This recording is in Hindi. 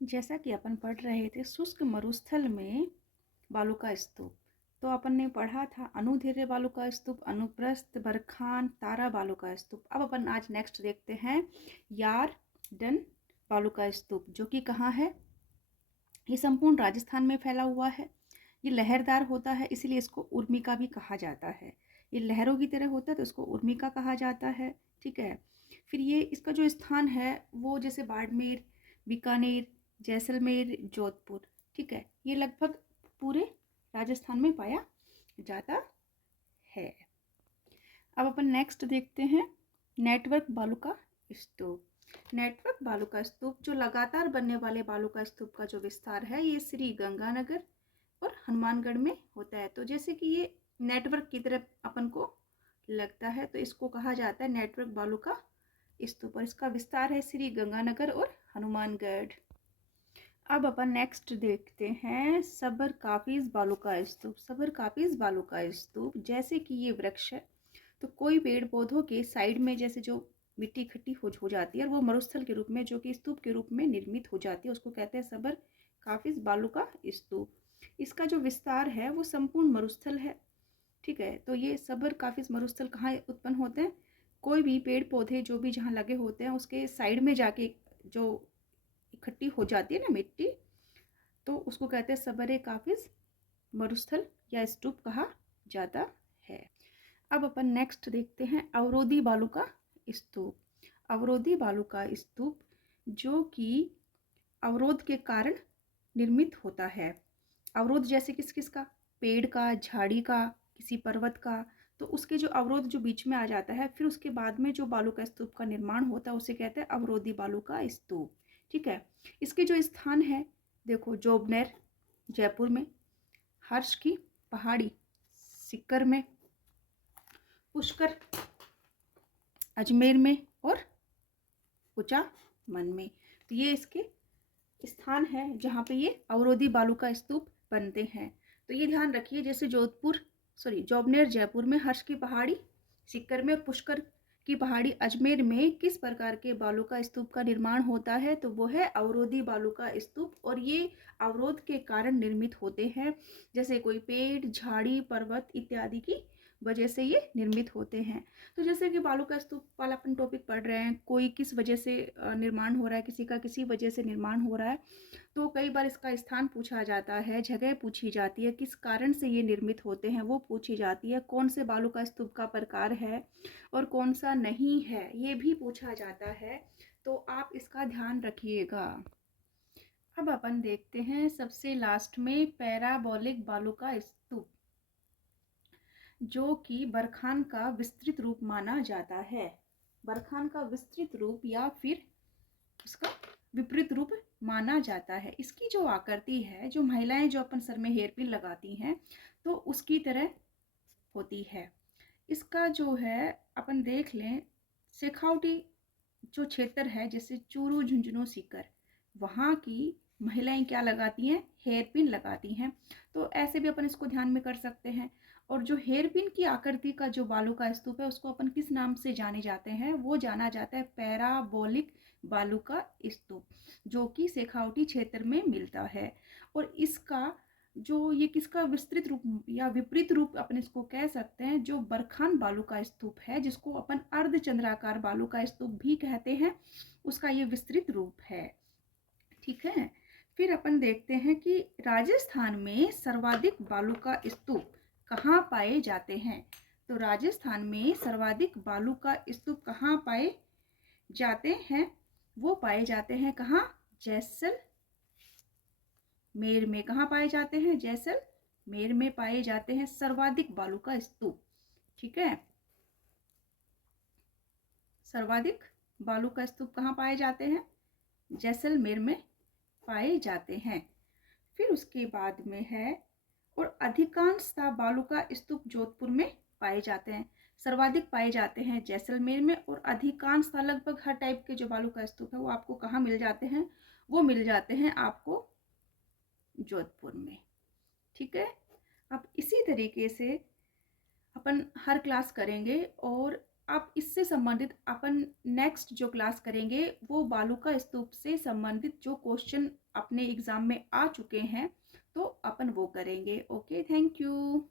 जैसा कि अपन पढ़ रहे थे शुष्क मरुस्थल में बालू का स्तूप, तो अपन ने पढ़ा था अनुधीर्य बालू का स्तूप, अनुप्रस्थ, बरखान, तारा बालू का स्तूप। अब अपन आज नेक्स्ट देखते हैं यारडन बालू का स्तूप, जो कि कहाँ है। ये संपूर्ण राजस्थान में फैला हुआ है। ये लहरदार होता है, इसीलिए इसको उर्मिका भी कहा जाता है। ये लहरों की तरह होता है तो इसको उर्मिका कहा जाता है। ठीक है। फिर ये इसका जो स्थान है वो जैसे बाड़मेर, बीकानेर, जैसलमेर, जोधपुर, ठीक है, ये लगभग पूरे राजस्थान में पाया जाता है। अब अपन नेक्स्ट देखते हैं नेटवर्क बालू का स्तूप। नेटवर्क बालू का स्तूप जो लगातार बनने वाले बालू का स्तूप का जो विस्तार है ये श्री गंगानगर और हनुमानगढ़ में होता है। तो जैसे कि ये नेटवर्क की तरफ अपन को लगता है तो इसको कहा जाता है नेटवर्क बालू का स्तूप, और इसका विस्तार है श्री गंगानगर और हनुमानगढ़। अब अपन नेक्स्ट देखते हैं सबर काफिज बालू का स्तूप। सबर काफिज बालू का स्तूप, जैसे कि ये वृक्ष है तो कोई पेड़ पौधों के साइड में जैसे जो मिट्टी इकट्ठी हो जाती है और वो मरुस्थल के रूप में जो कि स्तूप के रूप में निर्मित हो जाती है उसको कहते हैं सबर काफिज बालू का स्तूप। इसका जो विस्तार है वो संपूर्ण मरुस्थल है। ठीक है, तो ये सबर काफिज मरुस्थल कहाँ उत्पन्न होते हैं, कोई भी पेड़ पौधे जो भी जहाँ लगे होते हैं उसके साइड में जाके जो इकट्ठी हो जाती है ना मिट्टी, तो उसको कहते हैं सबरे काफिज मरुस्थल या स्तूप कहा जाता है। अब अपन नेक्स्ट देखते हैं अवरोधी बालू का स्तूप। अवरोधी बालू का स्तूप जो कि अवरोध के कारण निर्मित होता है। अवरोध जैसे किस किस का, पेड़ का, झाड़ी का, किसी पर्वत का, तो उसके जो अवरोध जो बीच में आ जाता है फिर उसके बाद में जो बालू का स्तूप का निर्माण होता है उसे कहते हैं अवरोधी बालू का स्तूप। ठीक है। इसके जो स्थान है देखो, जोबनेर जयपुर में, हर्ष की पहाड़ी सीकर में, पुष्कर अजमेर में और कुचा मन में। तो ये इसके स्थान है जहाँ पे ये अवरोधी बालू का स्तूप बनते हैं। तो ये ध्यान रखिए, जैसे जोबनेर जयपुर में, हर्ष की पहाड़ी सीकर में और पुष्कर की पहाड़ी अजमेर में किस प्रकार के बालू का स्तूप का निर्माण होता है, तो वो है अवरोधी बालू का स्तूप। और ये अवरोध के कारण निर्मित होते हैं, जैसे कोई पेड़, झाड़ी, पर्वत इत्यादि की वजह से ये निर्मित होते हैं। तो जैसे कि बालू का स्तूप वाला अपन टॉपिक पढ़ रहे हैं, कोई किस वजह से निर्माण हो रहा है, किसी का किसी वजह से निर्माण हो रहा है, तो कई बार इसका स्थान पूछा जाता है, जगह पूछी जाती है, किस कारण से ये निर्मित होते हैं वो पूछी जाती है, कौन से बालू का स्तूप का प्रकार है और कौन सा नहीं है ये भी पूछा जाता है। तो आप इसका ध्यान रखिएगा। अब अपन देखते हैं सबसे लास्ट में पैराबोलिक बालू का स्तूप, जो कि बरखान का विस्तृत रूप माना जाता है। बरखान का विस्तृत रूप या फिर उसका विपरीत रूप माना जाता है। इसकी जो आकृति है, जो महिलाएं जो अपन सर में हेयर पिन लगाती हैं तो उसकी तरह होती है। इसका जो है अपन देख लें, शेखावटी जो क्षेत्र है जैसे चूरू, झुंझुनू, सीकर, वहाँ की महिलाएं क्या लगाती हैं, हेयर पिन लगाती हैं। तो ऐसे भी अपन इसको ध्यान में कर सकते हैं। और जो हेयर पिन की आकृति का जो बालू का स्तूप है उसको अपन किस नाम से जाने जाते हैं, वो जाना जाता है पैराबोलिक बालू का स्तूप, जो कि शेखावटी क्षेत्र में मिलता है। और इसका जो ये किसका विस्तृत रूप या विपरीत रूप अपन इसको कह सकते हैं, जो बरखान बालू का स्तूप है जिसको अपन अर्धचंद्राकार बालू का स्तूप भी कहते हैं, उसका ये विस्तृत रूप है। ठीक है। फिर अपन देखते हैं कि राजस्थान में सर्वाधिक बालू का स्तूप कहाँ पाए जाते हैं। तो राजस्थान में सर्वाधिक बालू का स्तूप कहाँ पाए जाते हैं, वो पाए जाते हैं कहाँ, जैसलमेर में। कहाँ पाए जाते हैं, जैसलमेर में पाए जाते हैं सर्वाधिक बालू का स्तूप। ठीक है। सर्वाधिक बालू का स्तूप कहाँ पाए जाते हैं, जैसलमेर में पाए जाते हैं। फिर उसके बाद में है, और अधिकांशतः बालू का स्तूप जोधपुर में पाए जाते हैं। सर्वाधिक पाए जाते हैं जैसलमेर में, और अधिकांशतः लगभग हर टाइप के जो बालू का स्तूप है वो आपको कहाँ मिल जाते हैं, वो मिल जाते हैं आपको जोधपुर में। ठीक है। अब इसी तरीके से अपन हर क्लास करेंगे और आप इससे संबंधित अपन नेक्स्ट जो क्लास करेंगे वो बालूका स्तूप से संबंधित जो क्वेश्चन अपने एग्जाम में आ चुके हैं तो अपन वो करेंगे। Okay, thank you.